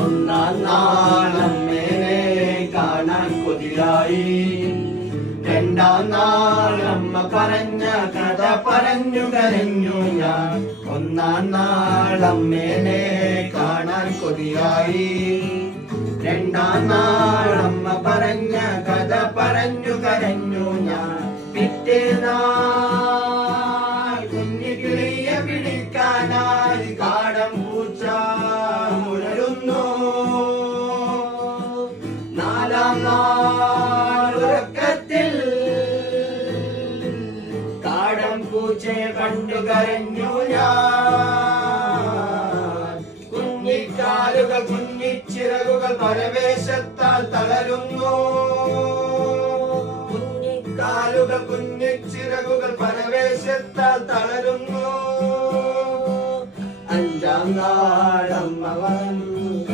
ഒന്നാം നാളമ്മേനെ കാണാൻ കൊതിയായി. രണ്ടാം നാളമ്മ പറഞ്ഞ കഥ പറഞ്ഞു കരഞ്ഞു ഞാൻ. ഒന്നാം നാളമ്മേനെ കാണാൻ കൊതിയായി. രണ്ടാം നാളമ്മ പറഞ്ഞ കഥ പറഞ്ഞു കരഞ്ഞു ഞാൻ. പിറ്റേന്നാൾ കുഞ്ഞിക്കിളിയെ പിടിക്കാനായി കാടൻ പൂച്ച ഉണരുന്നു. നാലാം നാൾ ഉറക്കത്തിൽ കാടൻ പൂച്ചയെ കണ്ടു കരഞ്ഞു ഞാൻ. കുഞ്ഞിക്കാലുകൾ കുഞ്ഞിച്ചിറകുകൾ പരവേശത്താൽ തളരുന്നു. കുഞ്ഞിക്കാലുകൾ കുഞ്ഞിച്ചിറകുകൾ പരവേശത്താൽ തളരുന്നു. അഞ്ചാം നാളമ്മ വന്നു.